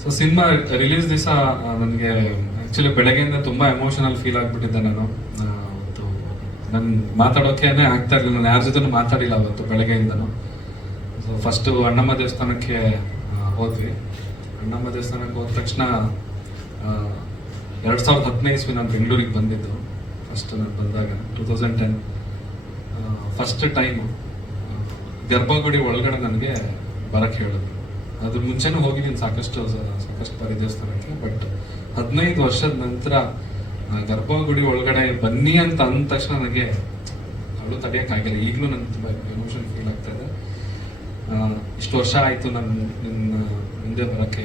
So cinema release ದಿವಸ ನನಗೆ actually ಬೆಳಗ್ಗೆಯಿಂದ ತುಂಬ ಎಮೋಷನಲ್ ಫೀಲ್ ಆಗಿಬಿಟ್ಟಿದ್ದೆ ನಾನು. ಒಂದು ಅವತ್ತು ನಾನು ಮಾತಾಡೋಕೆನೇ ಆಗ್ತಾ ಇರಲಿಲ್ಲ, ನಾನು ಯಾರ ಜೊತೆ ಮಾತಾಡಿಲ್ಲ ಅವತ್ತು ಬೆಳಗ್ಗೆಯಿಂದನು. ಸೊ ಫಸ್ಟು ಅಣ್ಣಮ್ಮ ದೇವಸ್ಥಾನಕ್ಕೆ ಹೋದ್ವಿ. ಅಣ್ಣಮ್ಮ ದೇವಸ್ಥಾನಕ್ಕೆ ಹೋದ ತಕ್ಷಣ ಎರಡು ಸಾವಿರದ ಹದಿನೈದು ಇಸ್ವಿ ನಾನು ಬೆಂಗಳೂರಿಗೆ ಬಂದಿದ್ದು. ಫಸ್ಟ್ ನಾನು ಬಂದಾಗ two thousand ten first time ಗರ್ಭಗುಡಿ ಒಳಗಡೆ ನನಗೆ ಬರಕ್ಕೆ ಹೇಳಿದ್ರು. ಅದ್ರ ಮುಂಚೆನೂ ಹೋಗಿದ್ದೀನಿ, ಸಾಕಷ್ಟು ಸಾಕಷ್ಟು ಬಾರಿ ದೇವಸ್ಥಾನಕ್ಕೆ ಬಟ್ ಹದಿನೈದು ವರ್ಷದ ನಂತರ ಗರ್ಭಗುಡಿ ಒಳಗಡೆ ಬನ್ನಿ ಅಂತ ಅಂದ ತಕ್ಷಣ ನನಗೆ ಅಳು ತಡೆಯೋಕ್ಕಾಗಿಲ್ಲ ಈಗಲೂ ನನಗೆ ತುಂಬ ಎಮೋಷನ್ ಫೀಲ್ ಆಗ್ತಾ ಇದೆ. ಇಷ್ಟು ವರ್ಷ ಆಯಿತು ನಾನು, ನಿನ್ನ ಮುಂದೆ ಬರೋಕ್ಕೆ,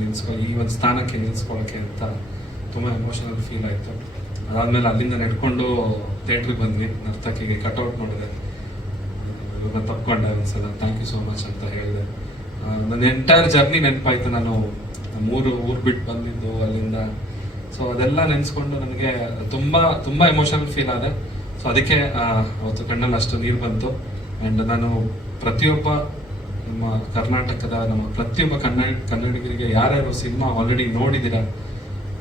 ನಿಲ್ಸ್ಕೊ, ಈ ಒಂದು ಸ್ಥಾನಕ್ಕೆ ನಿಲ್ಸ್ಕೊಳ್ಳೋಕ್ಕೆ ಅಂತ ತುಂಬ ಎಮೋಷನಲ್ ಫೀಲ್ ಆಯಿತು. ಅದಾದಮೇಲೆ ಅಲ್ಲಿಂದ ನಡ್ಕೊಂಡು ಥಿಯೇಟ್ರಿಗೆ ಬಂದ್ವಿ. ನರ್ತಕಿಗೆ ಕಟ್ಔಟ್ ಮಾಡಿದೆ. ತಪ್ಕೊಂಡೆ ಒಂದ್ಸಲ. ಥ್ಯಾಂಕ್ ಯು ಸೋ ಮಚ್ ಅಂತ ಹೇಳಿದೆ. ನನ್ನ ಎಂಟೈರ್ ಜರ್ನಿ ನೆನಪಾಯ್ತು. ನಾನು ಮೂರು ಊರು ಬಿಟ್ಟು ಬಂದಿದ್ದು ಅಲ್ಲಿಂದ. ಸೊ ಅದೆಲ್ಲ ನೆನೆಸ್ಕೊಂಡು ನನಗೆ ತುಂಬ ತುಂಬ ಎಮೋಷನಲ್ ಫೀಲ್ ಆದೆ. ಸೊ ಅದಕ್ಕೆ ಅವತ್ತು ಕಣ್ಣಲ್ಲಿ ಅಷ್ಟು ನೀರು ಬಂತು. ಆ್ಯಂಡ್ ನಾನು ಪ್ರತಿಯೊಬ್ಬ ನಮ್ಮ ಕರ್ನಾಟಕದ, ನಮ್ಮ ಪ್ರತಿಯೊಬ್ಬ ಕನ್ನಡ, ಕನ್ನಡಿಗರಿಗೆ ಯಾರ್ಯಾರು ಸಿನಿಮಾ ಆಲ್ರೆಡಿ ನೋಡಿದ್ದೀರಾ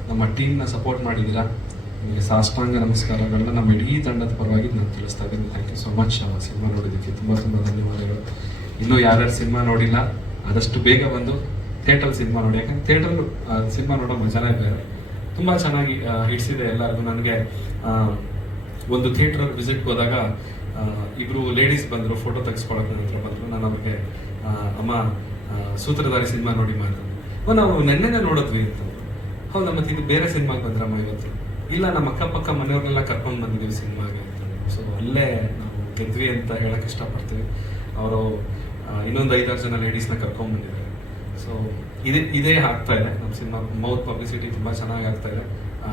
ನಮ್ಮ ಟೀಮ್ನ ಸಪೋರ್ಟ್ ಮಾಡಿದ್ದೀರಾ ನಿಮಗೆ ಸಾಷ್ಟಾಂಗ ನಮಸ್ಕಾರಗಳನ್ನ ನಮ್ಮ ಇಡೀ ತಂಡದ ಪರವಾಗಿ ನಾನು ತಿಳಿಸ್ತಾ ಇದ್ದೀನಿ. Thank you so much cinema ನೋಡಿದ್ದಕ್ಕೆ ತುಂಬ ತುಂಬ ಧನ್ಯವಾದಗಳು. ಇನ್ನೂ ಯಾರ್ಯಾರು ಸಿನಿಮಾ ನೋಡಿಲ್ಲ ಆದಷ್ಟು ಬೇಗ ಬಂದು ಥಿಯೇಟರ್ ಸಿನಿಮಾ ನೋಡಿ. ಯಾಕಂದ್ರೆ ಥಿಯೇಟರ್ ಸಿನಿಮಾ ನೋಡೋ ಮಜಾನೇ ಬೇರೆ ತುಂಬ ಚೆನ್ನಾಗಿ ಹಿಡಿಸಿದೆ ಎಲ್ಲರಿಗೂ. ನನಗೆ ಒಂದು ಥಿಯೇಟರ್ ವಿಸಿಟ್ ಹೋದಾಗ ಇಬ್ರು ಲೇಡೀಸ್ ಬಂದರು ಫೋಟೋ ತೆಗೆಸ್ಕೊಳಕ್ಕೆ ನನ್ನ ಹತ್ರ ಬಂದರು. ನಾನು ಅವ್ರಿಗೆ ಅಮ್ಮ ಸೂತ್ರಧಾರಿ ಸಿನಿಮಾ ನೋಡಿ ಮಾಡಿದ್ರು ನಾವು ನೆನ್ನೆನೇ ನೋಡಿದ್ವಿ ಅಂತ. ಹೌದಾ, ಮತ್ತೆ ಇದು ಬೇರೆ ಸಿನಿಮಾಗೆ ಬಂದ್ರಮ್ಮ ಇವತ್ತು? ಇಲ್ಲ, ನಮ್ಮ ಅಕ್ಕಪಕ್ಕ ಮನೆಯವ್ರನ್ನೆಲ್ಲ ಕರ್ಕೊಂಡು ಬಂದಿದ್ದೀವಿ ಸಿನಿಮಾಗೆ ಅಂತ. ಸೊ, ಅಲ್ಲೇ ನಾವು ಗೆದ್ವಿ ಅಂತ ಹೇಳಕ್ ಇಷ್ಟಪಡ್ತೀವಿ. ಅವರು ಇನ್ನೊಂದು ಐದಾರು ಜನ ಲೇಡೀಸ್ನ ಕರ್ಕೊಂಡ್ಬಂದಿದ್ದಾರೆ ಸೊ ಇದೇ ಇದೇ ಆಗ್ತಾ ಇದೆ. ನಮ್ಮ ಸಿನಿಮಾ ಮೌತ್ ಪಬ್ಲಿಸಿಟಿ ತುಂಬ ಚೆನ್ನಾಗಿ ಆಗ್ತಾ ಇದೆ.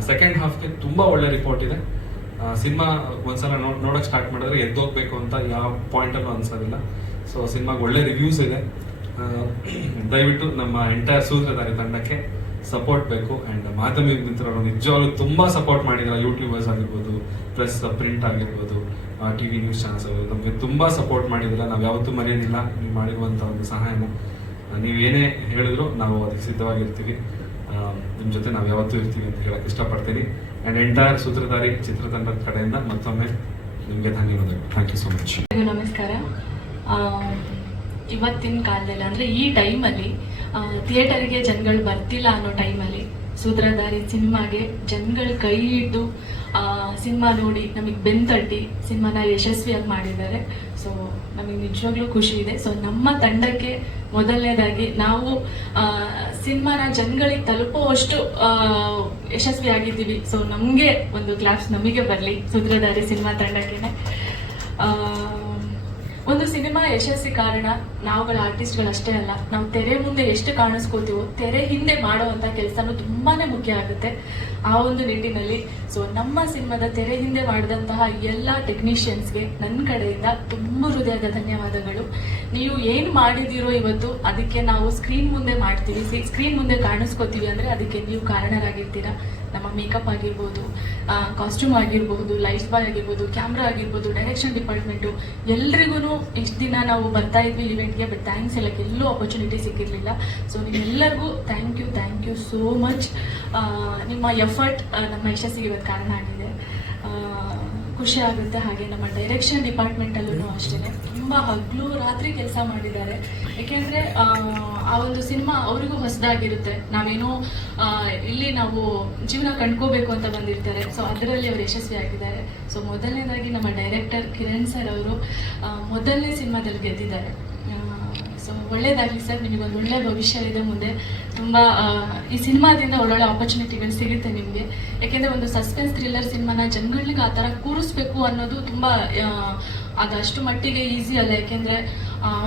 ಸೆಕೆಂಡ್ ಹಾಫ್ಗೆ ತುಂಬ ಒಳ್ಳೆ ರಿಪೋರ್ಟ್ ಇದೆ. ಸಿನಿಮಾ ಒಂದ್ಸಲ ನೋಡ್ ಸ್ಟಾರ್ಟ್ ಮಾಡಿದ್ರೆ ಎದ್ದೋಗ್ಬೇಕು ಅಂತ ಯಾವ ಪಾಯಿಂಟಲ್ಲೂ ಅನ್ಸೋದಿಲ್ಲ. ಸೊ ಸಿನಿಮಾಗೆ ಒಳ್ಳೆ ರಿವ್ಯೂಸ್ ಇದೆ. ದಯವಿಟ್ಟು ನಮ್ಮ ಎಂಟೈರ್ ಸೂತ್ರಧಾರಿ ತಂಡಕ್ಕೆ ಸಪೋರ್ಟ್ ಬೇಕು ಅಂಡ್ ಮಾಧ್ಯಮಿಕ ಮಿತ್ರರು ನಿಜವಾಗ್ಲೂ ತುಂಬಾ ಸಪೋರ್ಟ್ ಮಾಡಿದ್ದಾರೆ. ಯೂಟ್ಯೂಬರ್ಸ್ ಆಗಿರ್ಬೋದು ಪ್ಲಸ್ ಪ್ರಿಂಟ್ ಆಗಿರ್ಬೋದು ಟಿವಿ ನ್ಯೂಸ್ ಚಾನಲ್ಸ್ ಅವರು ನಮಗೆ ತುಂಬ ಸಪೋರ್ಟ್ ಮಾಡಿದ್ರೆ ನಾವು ಯಾವತ್ತೂ ಮರೆಯೋದಿಲ್ಲ. ನೀವು ಮಾಡಿರುವಂಥ ಒಂದು ಸಹಾಯನ ನೀವೇನೇ ಹೇಳಿದ್ರು ನಾವು ಅದಕ್ಕೆ ಸಿದ್ಧವಾಗಿರ್ತೀವಿ. ನಿಮ್ಮ ಜೊತೆ ನಾವು ಯಾವತ್ತೂ ಇರ್ತೀವಿ ಅಂತ ಹೇಳಕ್ ಇಷ್ಟಪಡ್ತೀನಿ. ಅಂಡ್ ಎಂಟೈರ್ ಸೂತ್ರಧಾರಿ ಚಿತ್ರತಂಡದ ಕಡೆಯಿಂದ ಮತ್ತೊಮ್ಮೆ ನಿಮಗೆ ಧನ್ಯವಾದಗಳು. ಥ್ಯಾಂಕ್ ಯು ಸೊ ಮಚ್ ನಮಸ್ಕಾರ. ಇವತ್ತಿನ ಕಾಲದಲ್ಲಿ ಅಂದರೆ ಈ ಟೈಮಲ್ಲಿ ಥಿಯೇಟರ್ಗೆ ಜನಗಳು ಬರ್ತಿಲ್ಲ ಅನ್ನೋ ಟೈಮಲ್ಲಿ ಸೂತ್ರಧಾರಿ ಸಿನಿಮಾಗೆ ಜನಗಳು ಕೈ ಹಿಡಿದು ಸಿನಿಮಾ ನೋಡಿ, ನಮಗೆ ಬೆಂತಟ್ಟಿ ಸಿನಿಮಾನ ಯಶಸ್ವಿಯಾಗಿ ಮಾಡಿದ್ದಾರೆ. ಸೊ ನಮಗೆ ನಿಜವಾಗ್ಲೂ ಖುಷಿ ಇದೆ. ಸೊ ನಮ್ಮ ತಂಡಕ್ಕೆ ಮೊದಲನೇದಾಗಿ ನಾವು ಸಿನಿಮಾನ ಜನಗಳಿಗೆ ತಲುಪುವಷ್ಟು ಯಶಸ್ವಿ ಯಶಸ್ವಿಯಾಗಿದ್ದೀವಿ. ಸೊ ನಮಗೆ ಒಂದು ಕ್ಲಾಸ್ ನಮಗೆ ಬರಲಿ. ಸುಧ್ರಧಾರಿ ಸಿನಿಮಾ ತಂಡಕ್ಕೇನೆ. ಒಂದು ಸಿನಿಮಾ ಯಶಸ್ಸಿ ಕಾರಣ ನಾವುಗಳ ಆರ್ಟಿಸ್ಟ್ಗಳಷ್ಟೇ ಅಲ್ಲ, ನಾವು ತೆರೆ ಮುಂದೆ ಎಷ್ಟು ಕಾಣಿಸ್ಕೋತೀವೋ, ತೆರೆ ಹಿಂದೆ ಮಾಡುವಂತ ಕೆಲಸನೂ ತುಂಬಾನೇ ಮುಖ್ಯ ಆಗುತ್ತೆ. ಆ ಒಂದು ನಿಟ್ಟಿನಲ್ಲಿ ಸೊ ನಮ್ಮ ಸಿನಿಮಾದ ತೆರೆ ಹಿಂದೆ ಮಾಡಿದಂತಹ ಎಲ್ಲ ಟೆಕ್ನಿಷಿಯನ್ಸ್ಗೆ ನನ್ನ ಕಡೆಯಿಂದ ತುಂಬ ಹೃದಯದ ಧನ್ಯವಾದಗಳು. ನೀವು ಏನು ಮಾಡಿದಿರೋ ಇವತ್ತು ಅದಕ್ಕೆ ನಾವು ಸ್ಕ್ರೀನ್ ಮುಂದೆ ಮಾಡ್ತೀವಿ ಸ್ಕ್ರೀನ್ ಮುಂದೆ ಕಾಣಿಸ್ಕೋತೀವಿ ಅಂದ್ರೆ ಅದಕ್ಕೆ ನೀವು ಕಾರಣರಾಗಿರ್ತೀರಾ. ನಮ್ಮ ಮೇಕಪ್ ಆಗಿರ್ಬೋದು ಕಾಸ್ಟ್ಯೂಮ್ ಆಗಿರ್ಬೋದು ಲೈಫ್ ಬಾಯ್ ಆಗಿರ್ಬೋದು ಕ್ಯಾಮ್ರಾ ಆಗಿರ್ಬೋದು ಡೈರೆಕ್ಷನ್ ಡಿಪಾರ್ಟ್ಮೆಂಟು ಎಲ್ರಿಗೂ ಇಷ್ಟು ದಿನ ನಾವು ಬರ್ತಾ ಇದ್ವಿ ಇವೆಂಟ್ಗೆ ಬಟ್ ಥ್ಯಾಂಕ್ಸ್ ಹೇಳಕ್ಕೆ ಎಲ್ಲೂ ಆಪರ್ಚುನಿಟಿ ಸಿಕ್ಕಿರಲಿಲ್ಲ. ಸೊ ನಿಮ್ಮೆಲ್ಲರಿಗೂ thank you thank you so much ನಿಮ್ಮ ಎಫರ್ಟ್ ನಮ್ಮ ಯಶಸ್ಸಿಗೆ ಇವತ್ತು ಕಾರಣ ಆಗಿದೆ ಖುಷಿ ಆಗುತ್ತೆ ಹಾಗೆ ನಮ್ಮ ಡೈರೆಕ್ಷನ್ ಡಿಪಾರ್ಟ್ಮೆಂಟಲ್ಲೂ ಅಷ್ಟೇ ತುಂಬ ಹಗ್ಲು ರಾತ್ರಿ ಕೆಲಸ ಮಾಡಿದ್ದಾರೆ. ಏಕೆಂದರೆ ಆ ಒಂದು ಸಿನಿಮಾ ಅವರಿಗೂ ಹೊಸದಾಗಿರುತ್ತೆ. ನಾವೇನೋ ಇಲ್ಲಿ ನಾವು ಜೀವನ ಕಂಡ್ಕೋಬೇಕು ಅಂತ ಬಂದಿರ್ತಾರೆ. ಸೊ ಅದರಲ್ಲಿ ಅವರು ಯಶಸ್ವಿ ಆಗಿದ್ದಾರೆ. ಸೊ ಮೊದಲನೇದಾಗಿ ನಮ್ಮ ಡೈರೆಕ್ಟರ್ ಕಿರಣ್ ಸರ್ ಅವರು ಮೊದಲನೇ ಸಿನಿಮಾದಲ್ಲಿ ಗೆದ್ದಿದ್ದಾರೆ. ಒಳ್ಳೇದಾಗಲಿ ಸರ್, ನಿಮಗೊಂದು ಒಳ್ಳೆ ಭವಿಷ್ಯ ಇದೆ ಮುಂದೆ. ತುಂಬ ಈ ಸಿನಿಮಾದಿಂದ ಒಳ್ಳೊಳ್ಳೆ ಆಪರ್ಚುನಿಟಿಗಳು ಸಿಗುತ್ತೆ ನಿಮಗೆ. ಯಾಕೆಂದರೆ ಒಂದು ಸಸ್ಪೆನ್ಸ್ ಥ್ರಿಲ್ಲರ್ ಸಿನಿಮಾನ ಜನಗಳಿಗೆ ಆ ಥರ ಕೂರಿಸ್ಬೇಕು ಅನ್ನೋದು ತುಂಬ ಅದಷ್ಟು ಮಟ್ಟಿಗೆ ಈಸಿ ಅಲ್ಲ. ಯಾಕೆಂದರೆ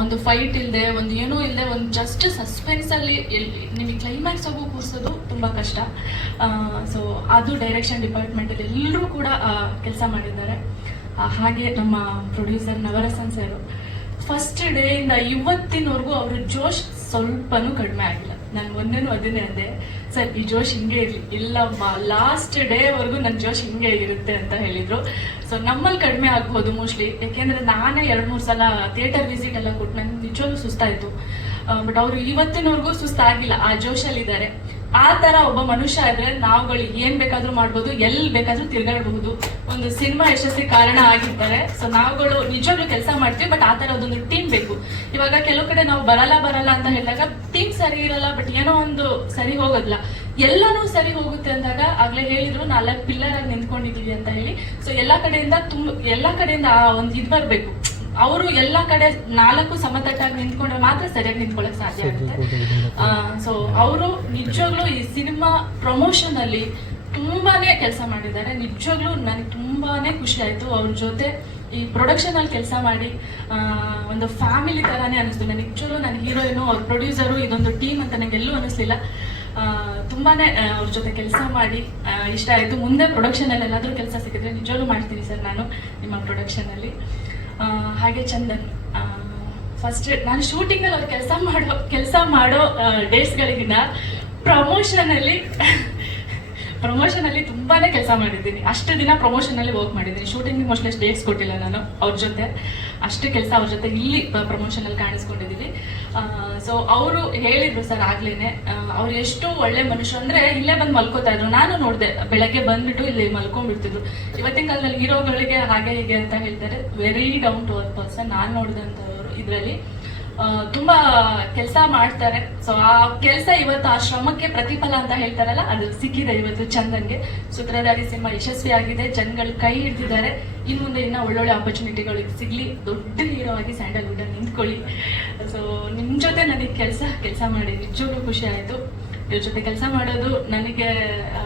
ಒಂದು ಫೈಟ್ ಇಲ್ಲದೆ ಒಂದು ಏನೂ ಇಲ್ಲದೆ ಒಂದು ಜಸ್ಟ್ ಸಸ್ಪೆನ್ಸಲ್ಲಿ ನಿಮಗೆ ಕ್ಲೈಮ್ಯಾಕ್ಸ್ ಹೋಗು ಕೂರಿಸೋದು ತುಂಬ ಕಷ್ಟ. ಸೊ ಅದು ಡೈರೆಕ್ಷನ್ ಡಿಪಾರ್ಟ್ಮೆಂಟಲ್ಲಿ ಎಲ್ಲರೂ ಕೂಡ ಕೆಲಸ ಮಾಡಿದ್ದಾರೆ. ಹಾಗೆ ನಮ್ಮ producer Navarasan sir first day ಇಂದ ಇವತ್ತಿನವರೆಗೂ ಅವರು ಜೋಶ್ ಸ್ವಲ್ಪನೂ ಕಡಿಮೆ ಆಗಿಲ್ಲ. ನಾನು ಒಂದೇನು ಅದನ್ನೇ ಅಂದೆ, ಸರ್, ಈ ಜೋಶ್ ಹಿಂಗೆ ಇರಲಿ ಇಲ್ಲಮ್ಮ ಲಾಸ್ಟ್ ಡೇವರೆಗೂ ನನ್ನ ಜೋಶ್ ಹಿಂಗೆ ಇರುತ್ತೆ ಅಂತ ಹೇಳಿದ್ರು. ಸೊ ನಮ್ಮಲ್ಲಿ ಕಡಿಮೆ ಆಗ್ಬೋದು ಮೋಸ್ಟ್ಲಿ ಯಾಕೆಂದ್ರೆ ನಾನೇ ಎರಡು ಮೂರು ಸಲ ಥಿಯೇಟರ್ ವಿಸಿಟ್ ಎಲ್ಲ ಕೊಟ್ಟು ನನಗೆ ನಿಜವಾಗ್ಲೂ ಸುಸ್ತಾಯಿತು. ಬಟ್ ಅವರು ಇವತ್ತಿನವರೆಗೂ ಸುಸ್ತಾಗಿಲ್ಲ. ಆ ಜೋಶಲ್ಲಿದ್ದಾರೆ. ಆ ತರ ಒಬ್ಬ ಮನುಷ್ಯ ಇದ್ರೆ ನಾವುಗಳು ಏನ್ ಬೇಕಾದ್ರೂ ಮಾಡ್ಬೋದು ಎಲ್ಲಿ ಬೇಕಾದ್ರೂ ತಿರ್ಗಾಡಬಹುದು. ಒಂದು ಸಿನಿಮಾ ಯಶಸ್ವಿ ಕಾರಣ ಆಗಿದ್ದಾರೆ. ಸೊ ನಾವುಗಳು ನಿಜವಾಗ್ಲೂ ಕೆಲಸ ಮಾಡ್ತೀವಿ ಬಟ್ ಆ ತರ ಟೀಮ್ ಬೇಕು. ಇವಾಗ ಕೆಲವು ಕಡೆ ನಾವು ಬರಲ್ಲ ಬರಲ್ಲ ಅಂತ ಹೇಳಿದಾಗ ಟೀಮ್ ಸರಿ ಇರಲ್ಲ ಬಟ್ ಏನೋ ಒಂದು ಸರಿ ಹೋಗೋದಿಲ್ಲ. ಎಲ್ಲನೂ ಸರಿ ಹೋಗುತ್ತೆ ಅಂದಾಗ ಆಗ್ಲೇ ಹೇಳಿದ್ರು, ನಾಲ್ಕು ಪಿಲ್ಲರ್ ಆಗಿ ನಿಂತ್ಕೊಂಡಿದೀವಿ ಅಂತ ಹೇಳಿ. ಸೊ ಎಲ್ಲಾ ಕಡೆಯಿಂದ ತುಂಬ, ಎಲ್ಲಾ ಕಡೆಯಿಂದ ಆ ಒಂದು ಇದ್ ಬರ್ಬೇಕು. ಅವರು ಎಲ್ಲ ಕಡೆ ನಾಲ್ಕು ಸಮತಟ್ಟಾಗಿ ನಿಂತ್ಕೊಂಡ್ರೆ ಮಾತ್ರ ಸರಿಯಾಗಿ ನಿಂತ್ಕೊಳಕ್ ಸಾಧ್ಯ ಆಗುತ್ತೆ. ಸೊ ಅವರು ನಿಜವಾಗ್ಲೂ ಈ ಸಿನಿಮಾ ಪ್ರಮೋಷನ್ ಅಲ್ಲಿ ತುಂಬಾನೇ ಕೆಲಸ ಮಾಡಿದ್ದಾರೆ. ನಿಜವಾಗ್ಲೂ ನನಗೆ ತುಂಬಾನೇ ಖುಷಿ ಆಯ್ತು. ಅವ್ರ ಜೊತೆ ಈ ಪ್ರೊಡಕ್ಷನ್ ಅಲ್ಲಿ ಕೆಲಸ ಮಾಡಿ ಆ, ಒಂದು ಫ್ಯಾಮಿಲಿ ತರಾನೇ ಅನಿಸ್ತು. ನನಗೆ ನಿಜವಾಗ್ಲೂ ನನ್ನ ಹೀರೋಯಿನು ಅವ್ರ ಪ್ರೊಡ್ಯೂಸರು ಇದೊಂದು ಟೀಮ್ ಅಂತ ನನಗೆ ಎಲ್ಲೂ ಅನಿಸ್ಲಿಲ್ಲ. ತುಂಬಾನೇ ಅವ್ರ ಜೊತೆ ಕೆಲಸ ಮಾಡಿ ಇಷ್ಟ ಆಯ್ತು. ಮುಂದೆ ಪ್ರೊಡಕ್ಷನ್ ಅಲ್ಲಿ ಎಲ್ಲಾದ್ರೂ ಕೆಲಸ ಸಿಕ್ಕಿದ್ರೆ ನಿಜವಾಗ್ಲೂ ಮಾಡ್ತೀನಿ ಸರ್ ನಾನು ನಿಮ್ಮ ಪ್ರೊಡಕ್ಷನ್ ಅಲ್ಲಿ ಹಾಗೆ ಚಂದನ್. ಫಸ್ಟ್ ನಾನು ಶೂಟಿಂಗ್ ಅಲ್ಲಿ ಅವ್ರು ಕೆಲಸ ಮಾಡೋ ಕೆಲಸ ಮಾಡೋ ಡೇಟ್ಸ್ಗಳಿಗಿನ್ನ ಪ್ರಮೋಷನ್ ಅಲ್ಲಿ ಪ್ರಮೋಷನ್ ಅಲ್ಲಿ ತುಂಬಾನೇ ಕೆಲಸ ಮಾಡಿದ್ದೀನಿ. ಅಷ್ಟು ದಿನ ಪ್ರಮೋಷನ್ ಅಲ್ಲಿ ವರ್ಕ್ ಮಾಡಿದ್ದೀನಿ ಶೂಟಿಂಗ್ ಮೋಸ್ಟ್ಲಿ ಡೇಟ್ಸ್ ಕೊಟ್ಟಿಲ್ಲ ನಾನು ಅವ್ರ ಜೊತೆ. ಅಷ್ಟೇ ಕೆಲಸ ಅವ್ರ ಜೊತೆ ಇಲ್ಲಿ ಪ್ರಮೋಷನ್ ಅಲ್ಲಿ ಕಾಣಿಸ್ಕೊಂಡಿದ್ದೀವಿ ಸೊ ಅವರು ಹೇಳಿದ್ರು ಸರ್ ಆಗ್ಲೇನೆ ಅವ್ರು ಎಷ್ಟು ಒಳ್ಳೆ ಮನುಷ್ಯ ಅಂದ್ರೆ ಇಲ್ಲೇ ಬಂದು ಮಲ್ಕೋತಾ ಇದ್ರು. ನಾನು ನೋಡಿದೆ, ಬೆಳಗ್ಗೆ ಬಂದ್ಬಿಟ್ಟು ಇಲ್ಲಿ ಮಲ್ಕೊಂಡ್ಬಿಡ್ತಿದ್ರು. ಇವತ್ತಿನ ಕಾಲದಲ್ಲಿ ಹೀರೋಗಳಿಗೆ ಹಾಗೆ ಹೀಗೆ ಅಂತ ಹೇಳ್ತಾರೆ. Very down to earth person ನಾನು ನೋಡಿದಂಥವ್ರು ಇದರಲ್ಲಿ. ತುಂಬಾ ಕೆಲಸ ಮಾಡ್ತಾರೆ. ಸೊ ಆ ಕೆಲಸ ಇವತ್ತು ಆ ಶ್ರಮಕ್ಕೆ ಪ್ರತಿಫಲ ಅಂತ ಹೇಳ್ತಾರಲ್ಲ ಅದು ಸಿಕ್ಕಿದೆ ಇವತ್ತು ಚಂದನ್ಗೆ. ಸೂತ್ರಧಾರಿ ಸಿನಿಮಾ ಯಶಸ್ವಿಯಾಗಿದೆ ಜನಗಳು ಕೈ ಹಿಡಿದಿದ್ದಾರೆ. ಇನ್ ಮುಂದೆ ಇನ್ನ ಒಳ್ಳೊಳ್ಳೆ ಆಪರ್ಚುನಿಟಿಗಳು ಸಿಗ್ಲಿ. ದೊಡ್ಡ ಹೀರೋ ಆಗಿ ಸ್ಯಾಂಡಲ್ವುಡ್ ಅಲ್ಲಿ ನಿಂತ್ಕೊಳ್ಳಿ. ಸೊ ನಿಮ್ ಜೊತೆ ನನಗೆ ಕೆಲಸ ಕೆಲಸ ಮಾಡಿ. ನಿಜವಾಗ್ಲೂ ಖುಷಿ ಆಯ್ತು. ಇವ್ರ ಜೊತೆ ಕೆಲಸ ಮಾಡೋದು ನನಗೆ ಆ,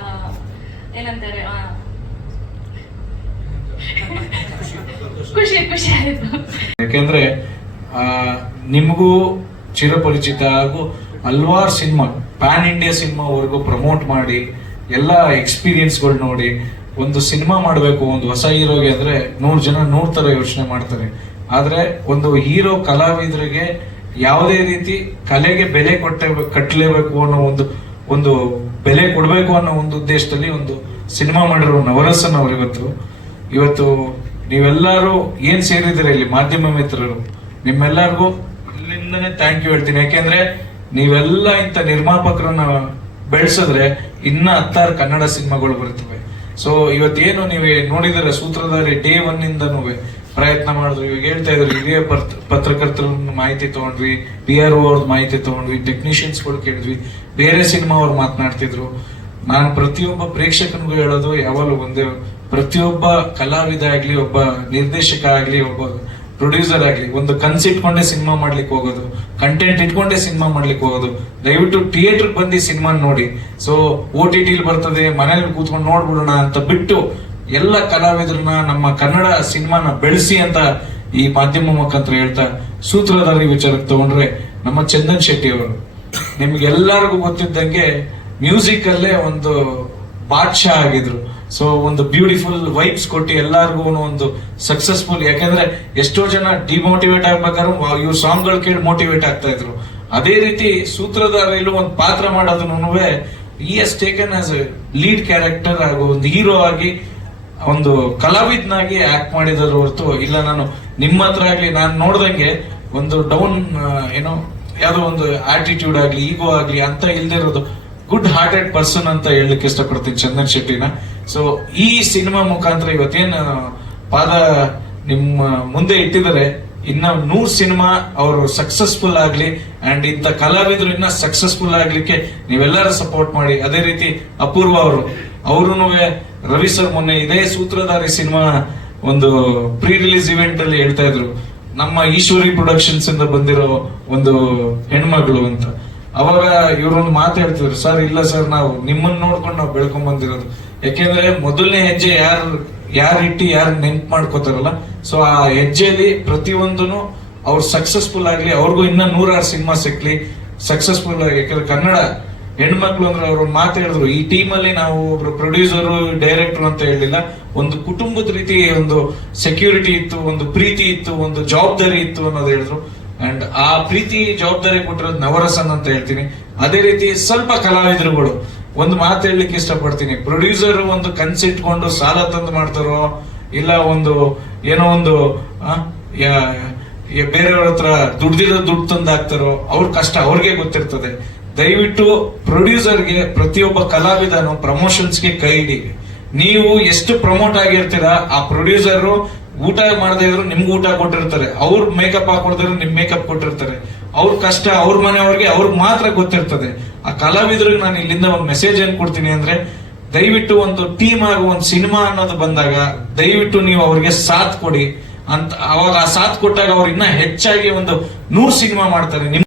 ಏನಂತಾರೆ ಆ, ಖುಷಿ ಖುಷಿ ಆಯ್ತು. ಯಾಕೆಂದ್ರೆ ಆ, ನಿಮಗೂ ಚಿರಪರಿಚಿತ ಹಾಗೂ ಹಲ್ವಾರು ಸಿನಿಮಾ, ಪ್ಯಾನ್ ಇಂಡಿಯಾ ಸಿನಿಮಾವರೆಗೂ ಪ್ರಮೋಟ್ ಮಾಡಿ, ಎಲ್ಲ ಎಕ್ಸ್ಪೀರಿಯನ್ಸ್ಗಳು ನೋಡಿ, ಒಂದು ಸಿನಿಮಾ ಮಾಡಬೇಕು, ಒಂದು ಹೊಸ ಹೀರೋಗೆ ಅಂದರೆ ನೂರು ಜನ ನೂರು ಥರ ಯೋಚನೆ ಮಾಡ್ತಾರೆ. ಆದರೆ ಒಂದು ಹೀರೋ ಕಲಾವಿದರಿಗೆ ಯಾವುದೇ ರೀತಿ ಕಲೆಗೆ ಬೆಲೆ ಕೊಟ್ಟೆ ಕಟ್ಟಲೇಬೇಕು ಅನ್ನೋ ಒಂದು ಒಂದು ಬೆಲೆ ಕೊಡಬೇಕು ಅನ್ನೋ ಒಂದು ಉದ್ದೇಶದಲ್ಲಿ ಒಂದು ಸಿನಿಮಾ ಮಾಡಿರೋ ನವರಸನ್ ಅವರು ಇವತ್ತು ಇವತ್ತು ನೀವೆಲ್ಲರೂ ಏನು ಸೇರಿದ್ದೀರಿ ಇಲ್ಲಿ ಮಾಧ್ಯಮ ಮಿತ್ರರು? ನಿಮ್ಮೆಲ್ಲರಿಗೂ ಇಲ್ಲಿಂದನೇ ಥ್ಯಾಂಕ್ ಯು ಹೇಳ್ತೀನಿ. ಯಾಕೆಂದ್ರೆ ನೀವೆಲ್ಲ ಇಂಥ ನಿರ್ಮಾಪಕರನ್ನ ಬೆಳೆಸಿದ್ರೆ ಇನ್ನ ಹತ್ತಾರು ಕನ್ನಡ ಸಿನಿಮಾಗಳು ಬರ್ತವೆ ಸೊ ಇವತ್ತೇನು ನೀವು ನೋಡಿದರೆ ಸೂತ್ರಧಾರಿ ಡೇ ಒನ್ ಇಂದನೂ ಪ್ರಯತ್ನ ಮಾಡಿದ್ರು. ಇವಾಗ ಹೇಳ್ತಾ ಇದ್ರು, ಹಿರಿಯ ಪತ್- ಪತ್ರಕರ್ತರ ಮಾಹಿತಿ ತಗೊಂಡ್ವಿ ಬಿ ಆರ್ ಅವ್ರದ್ದು ಮಾಹಿತಿ ತಗೊಂಡ್ವಿ ಟೆಕ್ನಿಷಿಯನ್ಸ್ಗಳು ಕೇಳಿದ್ವಿ, ಬೇರೆ ಸಿನಿಮಾ ಅವ್ರು ಮಾತನಾಡ್ತಿದ್ರು. ನಾನು ಪ್ರತಿಯೊಬ್ಬ ಪ್ರೇಕ್ಷಕನಿಗೂ ಹೇಳೋದು, ಯಾವಾಗಲೂ ಒಂದೇ, ಪ್ರತಿಯೊಬ್ಬ ಕಲಾವಿದ ಆಗ್ಲಿ, ಒಬ್ಬ ನಿರ್ದೇಶಕ ಆಗ್ಲಿ, ಒಬ್ಬ ಪ್ರೊಡ್ಯೂಸರ್ ಆಗ್ಲಿ, ಒಂದು ಕನ್ಸ್ ಇಟ್ಕೊಂಡೆ ಸಿನಿಮಾ ಮಾಡ್ಲಿಕ್ಕೆ ಹೋಗೋದು ಕಂಟೆಂಟ್ ಇಟ್ಕೊಂಡೆ ಸಿನಿಮಾ ಮಾಡ್ಲಿಕ್ಕೆ ಹೋಗೋದು, ದಯವಿಟ್ಟು ಥಿಯೇಟರ್ ಬಂದು ಸಿನಿಮಾ ನೋಡಿ. ಸೊ ಓ ಟಿ ಟಿಲಿ ಬರ್ತದೆ, ಮನೇಲಿ ಕೂತ್ಕೊಂಡು ನೋಡ್ಬಿಡೋಣ ಅಂತ ಬಿಟ್ಟು, ಎಲ್ಲ ಕಲಾವಿದರನ್ನ ನಮ್ಮ ಕನ್ನಡ ಸಿನಿಮಾನ ಬೆಳೆಸಿ ಅಂತ ಈ ಮಾಧ್ಯಮ ಮುಖಾಂತರ ಹೇಳ್ತಾ, ಸೂತ್ರಧಾರಿ ವಿಚಾರಕ್ಕೆ ತಗೊಂಡ್ರೆ ನಮ್ಮ ಚಂದನ್ ಶೆಟ್ಟಿ ಅವರು. ನಿಮ್ಗೆಲ್ಲರಿಗೂ ಗೊತ್ತಿದ್ದಂಗೆ ಮ್ಯೂಸಿಕ್ ಅಲ್ಲೇ ಒಂದು ಬಾದ್ಶಾ ಆಗಿದ್ರು. ಸೊ ಒಂದು ಬ್ಯೂಟಿಫುಲ್ ವೈಬ್ಸ್ ಕೊಟ್ಟು ಎಲ್ಲಾರ್ಗು ಒಂದು ಸಕ್ಸಸ್ಫುಲ್ ಯಾಕಂದ್ರೆ ಎಷ್ಟೋ ಜನ ಡಿಮೋಟಿವೇಟ್ ಆಗ್ಬೇಕಾದ್ರೆ ಇವ್ರ ಸಾಂಗ್ಗಳು ಕೇಳಿ ಮೋಟಿವೇಟ್ ಆಗ್ತಾ ಇದ್ರು. ಅದೇ ರೀತಿ ಸೂತ್ರಧಾರಿಲು ಒಂದು ಪಾತ್ರ ಮಾಡೋದನ್ನು ಈ as taken as a lead character ಹಾಗೂ ಒಂದು ಹೀರೋ ಆಗಿ ಒಂದು ಕಲಾವಿದನಾಗಿ ಆಕ್ಟ್ ಮಾಡಿದ್ರು ಹೊರತು ಇಲ್ಲ ನಾನು ನಿಮ್ಮ ಹತ್ರ ಆಗ್ಲಿ, ನಾನು ನೋಡ್ದಂಗೆ ಒಂದು ಡೌನ್ ಏನೋ ಯಾವುದೋ ಒಂದು ಆಟಿಟ್ಯೂಡ್ ಆಗ್ಲಿ ಈಗೋ ಆಗ್ಲಿ ಅಂತ ಇಲ್ದೇ ಇರೋದು ಗುಡ್ ಹಾರ್ಟೆಡ್ ಪರ್ಸನ್ ಅಂತ ಹೇಳಲಿಕ್ಕೆ ಇಷ್ಟಪಡ್ತೀನಿ ಚಂದನ್ ಶೆಟ್ಟಿನ. ಸೊ ಈ ಸಿನಿಮಾ ಮುಖಾಂತರ ಇವತ್ತೇನ್ ಪಾದ ನಿಮ್ಮ ಮುಂದೆ ಇಟ್ಟಿದ್ದಾರೆ. ಇನ್ನ ನೂರ್ ಸಿನಿಮಾ ಅವರು ಸಕ್ಸಸ್ಫುಲ್ ಆಗ್ಲಿ ಅಂಡ್ ಇಂಥ ಕಲಾವಿದರು ಇನ್ನ ಸಕ್ಸಸ್ಫುಲ್ ಆಗ್ಲಿಕ್ಕೆ ನೀವೆಲ್ಲರೂ ಸಪೋರ್ಟ್ ಮಾಡಿ. ಅದೇ ರೀತಿ ಅಪೂರ್ವ ಅವರು. ಅವರು ರವಿ ಸರ್ ಮೊನ್ನೆ ಇದೇ ಸೂತ್ರಧಾರಿ ಸಿನಿಮಾ ಒಂದು ಪ್ರೀ ರಿಲೀಸ್ ಇವೆಂಟ್ ಅಲ್ಲಿ ಹೇಳ್ತಾ ಇದ್ರು. ನಮ್ಮ ಈಶ್ವರಿ ಪ್ರೊಡಕ್ಷನ್ಸ್ ಇಂದ ಬಂದಿರೋ ಒಂದು ಹೆಣ್ಮಗಳು ಅಂತ. ಅವಾಗ ಇವ್ರೊಂದು ಮಾತು ಹೇಳ್ತಿದ್ರು, ಸರ್, ಇಲ್ಲ ಸರ್, ನಾವು ನಿಮ್ಮನ್ನ ನೋಡ್ಕೊಂಡು ನಾವು ಬೆಳ್ಕೊಂಡ್ ಬಂದಿರೋದು. ಯಾಕೆಂದ್ರೆ ಮೊದಲನೇ ಹೆಜ್ಜೆ ಯಾರು ಯಾರು ಇಟ್ಟು ಯಾರು ನೆನ್ಪ್ ಮಾಡ್ಕೋತಾರಲ್ಲ ಸೊ ಆ ಹೆಜ್ಜೆಯಲ್ಲಿ ಪ್ರತಿಯೊಂದನು ಅವ್ರು ಸಕ್ಸಸ್ಫುಲ್ ಆಗ್ಲಿ, ಅವ್ರಿಗೂ ಇನ್ನ ನೂರಾರು ಸಿನಿಮಾ ಸಿಕ್ಲಿ ಸಕ್ಸಸ್ಫುಲ್ ಆಗಿ. ಯಾಕಂದ್ರೆ ಕನ್ನಡ ಹೆಣ್ಮಕ್ಳು ಅಂದ್ರೆ ಅವ್ರು ಮಾತಾಡಿದ್ರು ಈ ಟೀಮ್ ಅಲ್ಲಿ ನಾವು ಒಬ್ರು ಪ್ರೊಡ್ಯೂಸರು ಡೈರೆಕ್ಟರ್ ಅಂತ ಹೇಳಿಲ್ಲ, ಒಂದು ಕುಟುಂಬದ ರೀತಿ ಒಂದು ಸೆಕ್ಯೂರಿಟಿ ಇತ್ತು, ಒಂದು ಪ್ರೀತಿ ಇತ್ತು, ಒಂದು ಜವಾಬ್ದಾರಿ ಇತ್ತು ಅನ್ನೋದು ಹೇಳಿದ್ರು. ಅಂಡ್ ಆ ಪ್ರೀತಿ, ಜವಾಬ್ದಾರಿ ಕೊಟ್ಟಿರೋದು ನವರಸನ್ ಅಂತ ಹೇಳ್ತೀನಿ. ಅದೇ ರೀತಿ ಸ್ವಲ್ಪ ಕಲಾವಿದರುಗಳು. ಒಂದು ಮಾತು ಹೇಳಲಿಕ್ಕೆ ಇಷ್ಟಪಡ್ತೀನಿ. ಪ್ರೊಡ್ಯೂಸರ್ ಒಂದು ಕನ್ಸಿಟ್ಕೊಂಡು ಸಾಲ ತಂದು ಮಾಡ್ತಾರೋ, ಇಲ್ಲ ಒಂದು ಏನೋ ಒಂದು ಬೇರೆಯವ್ರ ಹತ್ರ ದುಡ್ದಿರೋ ದುಡ್ಡು ತಂದು ಹಾಕ್ತಾರೋ, ಅವ್ರ ಕಷ್ಟ ಅವ್ರಿಗೆ ಗೊತ್ತಿರ್ತದೆ. ದಯವಿಟ್ಟು ಪ್ರೊಡ್ಯೂಸರ್ಗೆ ಪ್ರತಿಯೊಬ್ಬ ಕಲಾವಿದನು ಪ್ರಮೋಷನ್ಸ್ಗೆ ಕೈ ಹಿಡಿ. ನೀವು ಎಷ್ಟು ಪ್ರಮೋಟ್ ಆಗಿರ್ತೀರಾ, ಆ ಪ್ರೊಡ್ಯೂಸರ್ ಊಟ ಮಾಡದೇ ಇದ್ರು ನಿಮ್ಗೆ ಊಟ ಕೊಟ್ಟಿರ್ತಾರೆ. ಅವ್ರ ಮೇಕಪ್ ಹಾಕೊಡ್ತಾರೆ, ನಿಮ್ ಮೇಕಪ್ ಕೊಟ್ಟಿರ್ತಾರೆ. ಅವ್ರ ಕಷ್ಟ, ಅವ್ರ ಮನೆಯವ್ರಿಗೆ ಅವ್ರಿಗೆ ಮಾತ್ರ ಗೊತ್ತಿರ್ತದೆ. ಆ ಕಲಾವಿದ್ರಿಗೆ ನಾನು ಇಲ್ಲಿಂದ ಒಂದು ಮೆಸೇಜ್ ಏನ್ ಕೊಡ್ತೀನಿ ಅಂದ್ರೆ, ದಯವಿಟ್ಟು ಒಂದು ಟೀಮ್ ಆಗಿ ಒಂದು ಸಿನಿಮಾ ಅನ್ನೋದು ಬಂದಾಗ, ದಯವಿಟ್ಟು ನೀವು ಅವ್ರಿಗೆ ಸಾಥ್ ಕೊಡಿ. ಅಂತ, ಅವಾಗ ಆ ಸಾಥ್ ಕೊಟ್ಟಾಗ ಅವ್ರು ಇನ್ನ ಹೆಚ್ಚಾಗಿ ಒಂದು ನೂರು ಸಿನಿಮಾ ಮಾಡ್ತಾರೆ. ನಿಮ್